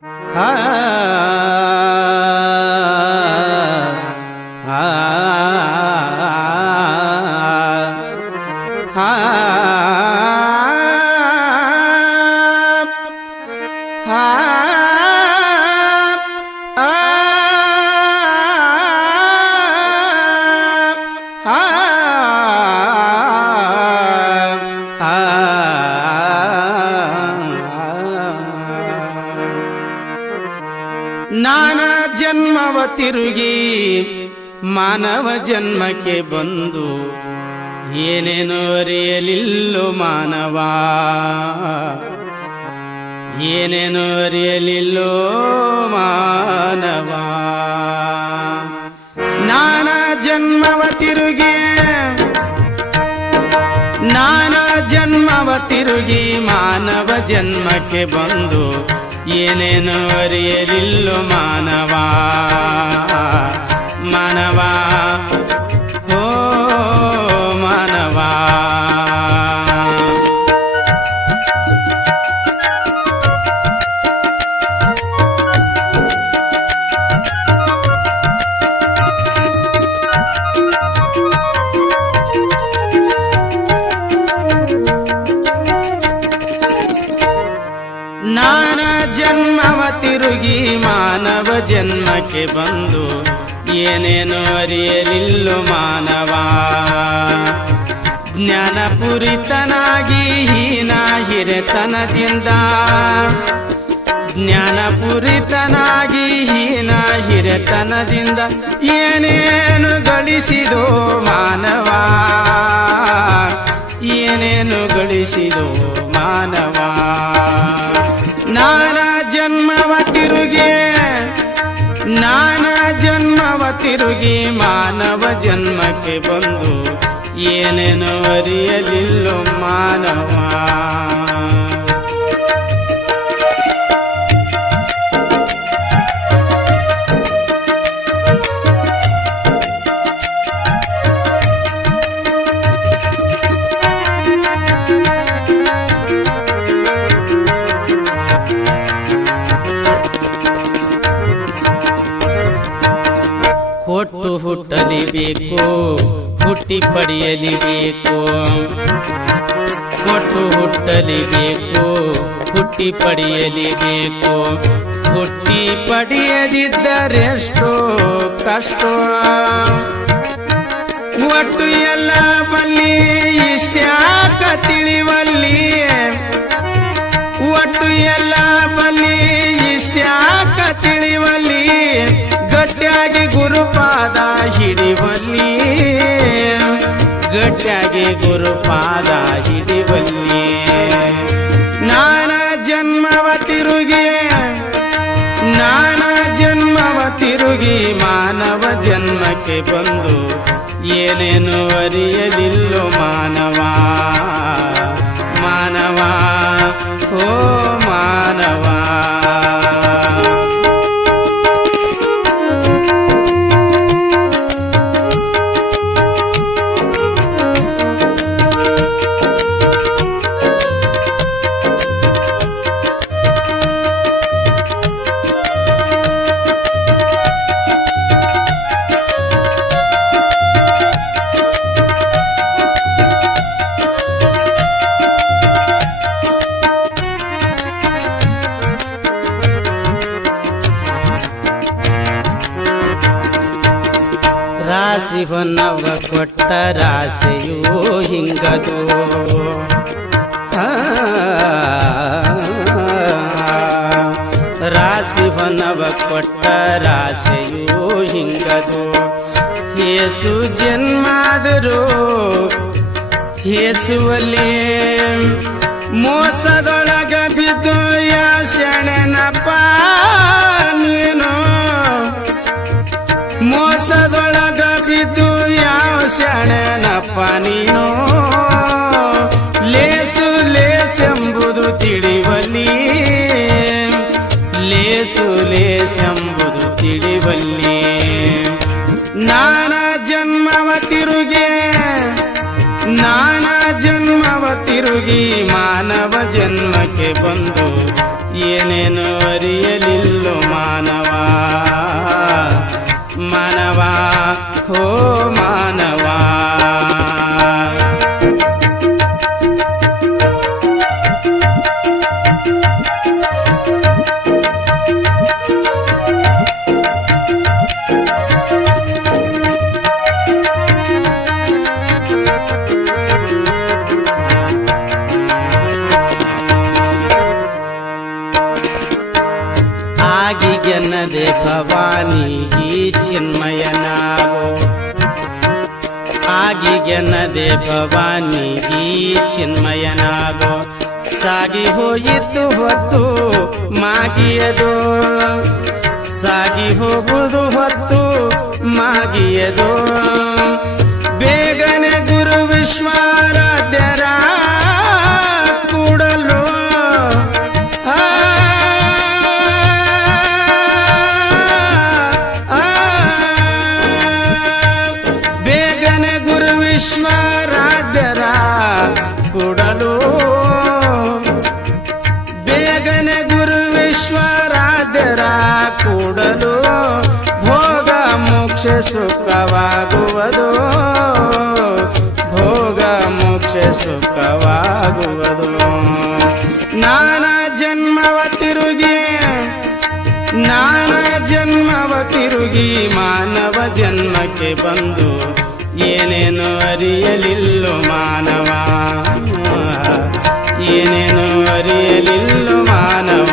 Ah ಜನ್ಮವ ತಿರುಗಿ ಮಾನವ ಜನ್ಮಕ್ಕೆ ಬಂದು ಏನೇನು ಅರಿಯಲಿಲ್ಲೋ ಮಾನವ. ಏನೇನು ಅರಿಯಲಿಲ್ಲೋ ಮಾನವ. ನಾನಾ ಜನ್ಮವ ತಿರುಗಿ, ನಾನಾ ಜನ್ಮವ ತಿರುಗಿ ಮಾನವ ಜನ್ಮಕ್ಕೆ ಬಂದು ಏನೇನು ಅರಿಯಲಿಲ್ಲೋ ಮಾನವ ಮಾನವ. ಏನೇನು ಅರಿಯಲಿಲ್ಲ ಮಾನವ? ಜ್ಞಾನಪುರಿತನಾಗಿ ಹೀನ ಹಿರೆತನದಿಂದ ಜ್ಞಾನಪುರಿತನಾಗಿ ಹೀನ ಹಿರೆತನದಿಂದ ಏನೇನು ಗಳಿಸಿದೋ ಮಾನವ? ಏನೇನು ಗಳಿಸಿದೋ ಮಾನವ? ತಿರುಗಿ ಮಾನವ ಜನ್ಮಕ್ಕೆ ಬಂದು ಏನೇನು ಅರಿಯಲಿಲ್ಲೋ ಮಾನವ. ಕೊಟ್ಟು ಹುಟ್ಟಲಿಬೇಕು ಹುಟ್ಟಿ ಪಡೆಯಲಿಬೇಕು ಕೊಟ್ಟು ಹುಟ್ಟಲಿಬೇಕು ಹುಟ್ಟಿ ಪಡೆಯಲಿಬೇಕು ಹುಟ್ಟಿ ಪಡೆಯದಿದ್ದರೆಷ್ಟೋ ಕಷ್ಟ. ಒಟ್ಟು ಎಲ್ಲ ಬಲ್ಲಿ ಇಷ್ಟ್ಯಾಕ ತಿಳಿವಲ್ಲಿ. ಒಟ್ಟು ಎಲ್ಲ ಬಲ್ಲಿ ಇಷ್ಟ್ಯಾಕ ತಿಳಿವಲ್ಲಿ. ಗಟ್ಟಿಯಾಗಿ ಗುರುಪಾದ ಹಿಡಿವಲ್ಲಿ, ಗಟ್ಟಿಯಾಗಿ ಗುರುಪಾದ ಹಿಡಿವಲ್ಲಿ. ನಾನ ಜನ್ಮವ ತಿರುಗಿ, ನಾನ ಜನ್ಮವ ತಿರುಗಿ ಮಾನವ ಜನ್ಮಕ್ಕೆ ಬಂದು, ಏನೇನು ಅರಿಯಲಿಲ್ಲೋ ಮಾನವ ಮಾನವ, ಓ ರಾಶಿ ಹೊನ್ನವ ಕೊಟ್ಟ ರಾಶಿಯೂ ಹಿಂಗದು. ಆ, ರಾಶಿ ಹೊನ್ನವ ಕೊಟ್ಟ ರಾಶಿಯೂ ಹಿಂಗದು. ಏಸು ಜನ್ಮಾದರೂ ಏಸುವಲ್ಲಿ ತಿರುಗಿ ಮಾನವ ಜನ್ಮಕ್ಕೆ ಬಂದು ಏನೇನು ಅರಿಯಲಿಲ್ಲೋ ಮಾನವ. ಮಾನವ ಹೋ ಮಾನವ ಭವಾನಿ ಈ ಚಿನ್ಮಯನಾಗೋ. ಆಗಿಗೆನ್ನದೆ ಭವಾನಿ ಈ ಚಿನ್ಮಯನಾಗೋ. ಸಾಗಿ ಹೋಯಿತು ಹೊತ್ತು ಮಾಗಿಯದು. ಸಾಗಿ ಹೋಗುವುದು ಹೊತ್ತು ಮಾಗಿಯದು. ಮೋಕ್ಷ ಸುಖವಾಗುವುದು ಭೋಗ ಮೋಕ್ಷ ಸುಖವಾಗುವುದು ನಾನಾ ಜನ್ಮವ ತಿರುಗಿ, ನಾನಾ ಜನ್ಮವ ತಿರುಗಿ ಮಾನವ ಜನ್ಮಕ್ಕೆ ಬಂದು, ಏನೇನು ಅರಿಯಲಿಲ್ಲ ಮಾನವ? ಏನೇನು ಅರಿಯಲಿಲ್ಲ ಮಾನವ?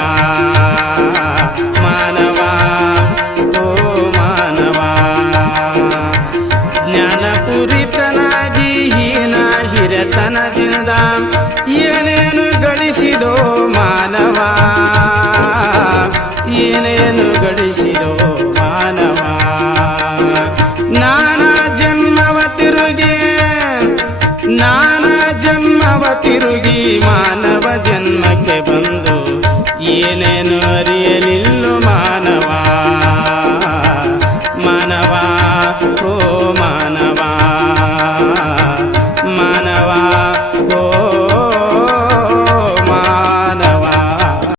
ಗಳಿಸಿದೋ ಮಾನವ ಏನೇನು ಗಳಿಸಿದೋ ಮಾನವ. ನಾನಾ ಜನ್ಮವ ತಿರುಗಿ, ನಾನಾ ಜನ್ಮವ ತಿರುಗಿ ಮಾನವ ಜನ್ಮಕ್ಕೆ ಬಂದು, ಏನೇನು ಅರಿ